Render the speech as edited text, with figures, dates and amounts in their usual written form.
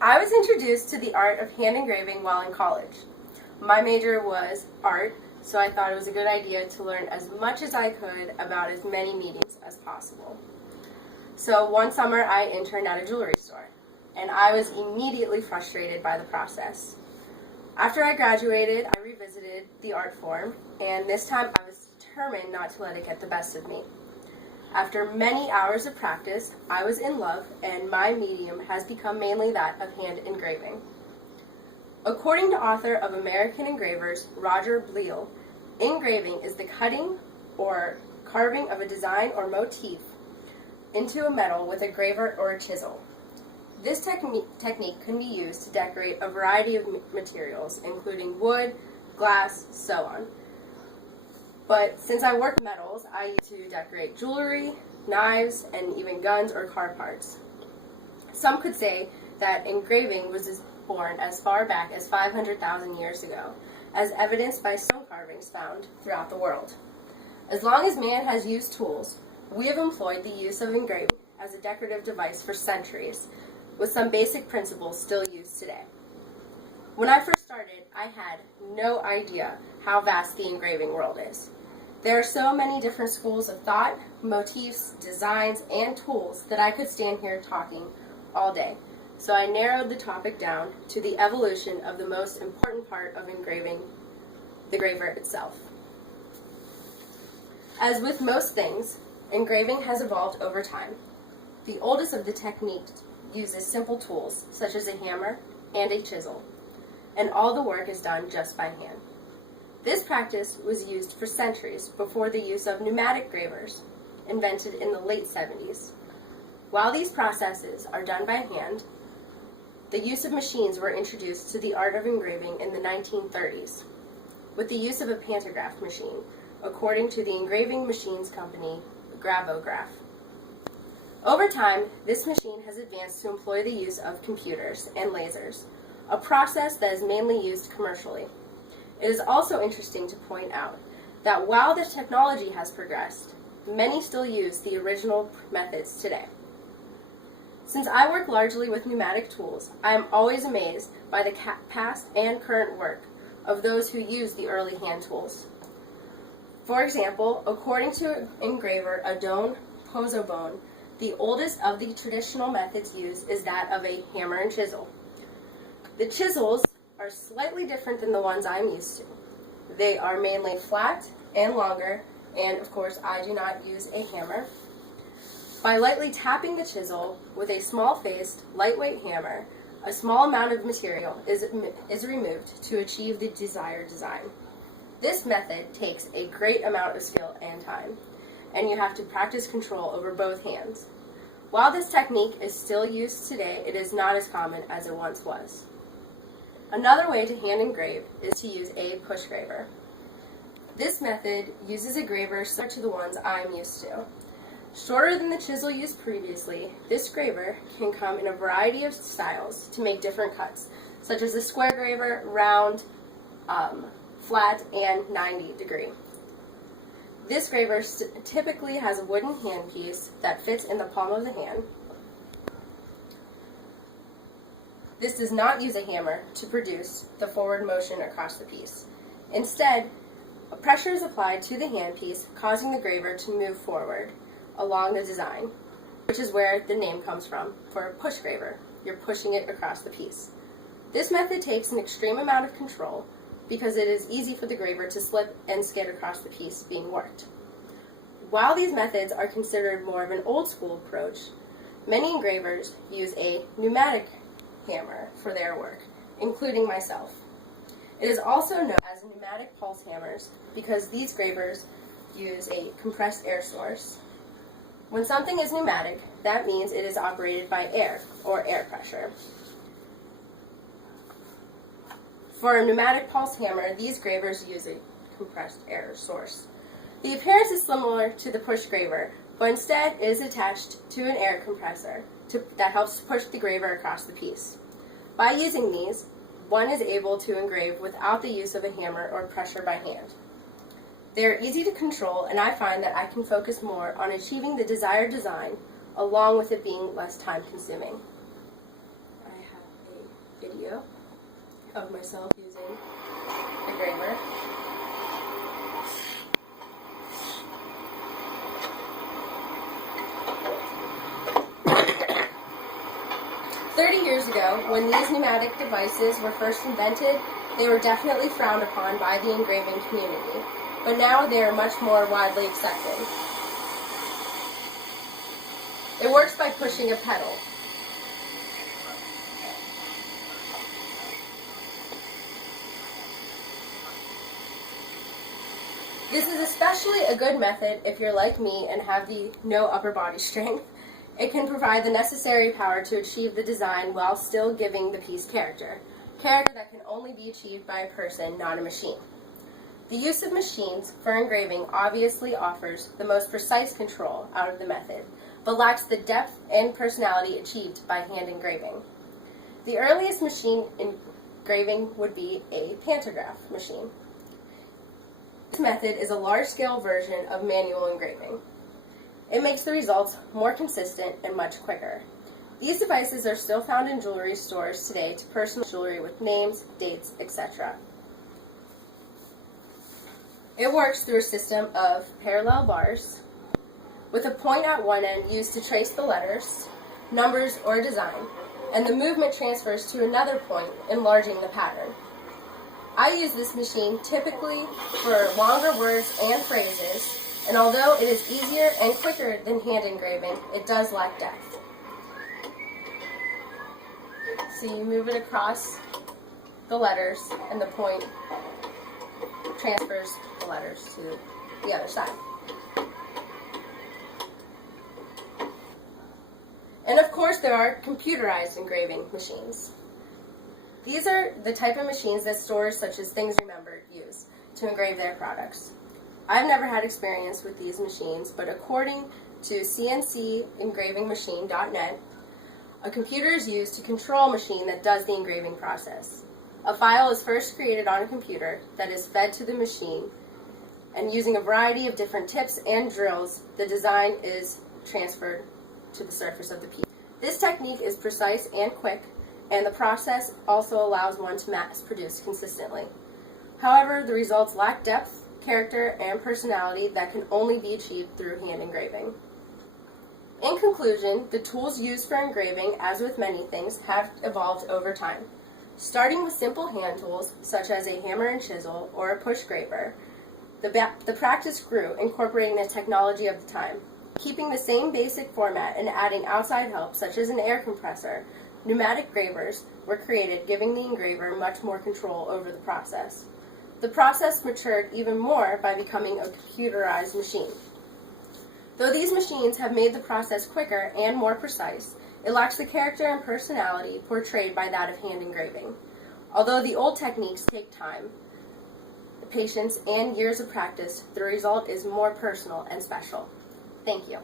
I was introduced to the art of hand engraving while in college. My major was art, so I thought it was a good idea to learn as much as I could about as many mediums as possible. So one summer I interned at a jewelry store, and I was immediately frustrated by the process. After I graduated, I revisited the art form, and this time I was determined not to let it get the best of me. After many hours of practice, I was in love, and my medium has become mainly that of hand engraving. According to author of American Engravers, Roger Bleal, engraving is the cutting or carving of a design or motif into a metal with a graver or a chisel. This technique can be used to decorate a variety of materials, including wood, glass, so on. But since I work metals, I use to decorate jewelry, knives, and even guns or car parts. Some could say that engraving was born as far back as 500,000 years ago, as evidenced by stone carvings found throughout the world. As long as man has used tools, we have employed the use of engraving as a decorative device for centuries, with some basic principles still used today. When I first started, I had no idea how vast the engraving world is. There are so many different schools of thought, motifs, designs, and tools that I could stand here talking all day. So I narrowed the topic down to the evolution of the most important part of engraving, the graver itself. As with most things, engraving has evolved over time. The oldest of the techniques uses simple tools, such as a hammer and a chisel, and all the work is done just by hand. This practice was used for centuries before the use of pneumatic gravers, invented in the late 70s. While these processes are done by hand, the use of machines were introduced to the art of engraving in the 1930s, with the use of a pantograph machine, according to the engraving machines company, Gravograph. Over time, this machine has advanced to employ the use of computers and lasers, a process that is mainly used commercially. It is also interesting to point out that while the technology has progressed, many still use the original methods today. Since I work largely with pneumatic tools, I am always amazed by the past and current work of those who use the early hand tools. For example, according to engraver Adone Pozzobon, the oldest of the traditional methods used is that of a hammer and chisel. The chisels are slightly different than the ones I'm used to. They are mainly flat and longer, and of course I do not use a hammer. By lightly tapping the chisel with a small-faced, lightweight hammer, a small amount of material is removed to achieve the desired design. This method takes a great amount of skill and time, and you have to practice control over both hands. While this technique is still used today, it is not as common as it once was. Another way to hand engrave is to use a push graver. This method uses a graver similar to the ones I'm used to. Shorter than the chisel used previously, this graver can come in a variety of styles to make different cuts, such as a square graver, round, flat, and 90 degree. This graver typically has a wooden handpiece that fits in the palm of the hand. This does not use a hammer to produce the forward motion across the piece. Instead, pressure is applied to the handpiece, causing the graver to move forward along the design, which is where the name comes from for a push graver. You're pushing it across the piece. This method takes an extreme amount of control because it is easy for the graver to slip and skid across the piece being worked. While these methods are considered more of an old school approach, many engravers use a pneumatic hammer for their work, including myself. It is also known as pneumatic pulse hammers because these gravers use a compressed air source. When something is pneumatic, that means it is operated by air or air pressure. For a pneumatic pulse hammer, these gravers use a compressed air source. The appearance is similar to the push graver, but instead it is attached to an air compressor that helps push the graver across the piece. By using these, one is able to engrave without the use of a hammer or pressure by hand. They are easy to control, and I find that I can focus more on achieving the desired design, along with it being less time-consuming. I have a video of myself using Engraver. Years ago, when these pneumatic devices were first invented, they were definitely frowned upon by the engraving community, but now they are much more widely accepted. It works by pushing a pedal. This is especially a good method if you're like me and have the no upper body strength. It can provide the necessary power to achieve the design while still giving the piece character that can only be achieved by a person, not a machine. The use of machines for engraving obviously offers the most precise control out of the method, but lacks the depth and personality achieved by hand engraving. The earliest machine engraving would be a pantograph machine. This method is a large-scale version of manual engraving. It makes the results more consistent and much quicker. These devices are still found in jewelry stores today to personal jewelry with names, dates, etc. It works through a system of parallel bars with a point at one end used to trace the letters, numbers, or design, and the movement transfers to another point, enlarging the pattern. I use this machine typically for longer words and phrases, and although it is easier and quicker than hand engraving, it does lack depth. So you move it across the letters, and the point transfers the letters to the other side. And of course, there are computerized engraving machines. These are the type of machines that stores such as Things Remembered use to engrave their products. I've never had experience with these machines, but according to cncengravingmachine.net, a computer is used to control a machine that does the engraving process. A file is first created on a computer that is fed to the machine, and using a variety of different tips and drills, the design is transferred to the surface of the piece. This technique is precise and quick, and the process also allows one to mass produce consistently. However, the results lack depth, character, and personality that can only be achieved through hand engraving. In conclusion, the tools used for engraving, as with many things, have evolved over time. Starting with simple hand tools, such as a hammer and chisel or a push graver, the practice grew, incorporating the technology of the time. Keeping the same basic format and adding outside help, such as an air compressor, pneumatic gravers were created, giving the engraver much more control over the process. The process matured even more by becoming a computerized machine. Though these machines have made the process quicker and more precise, it lacks the character and personality portrayed by that of hand engraving. Although the old techniques take time, patience, and years of practice, the result is more personal and special. Thank you.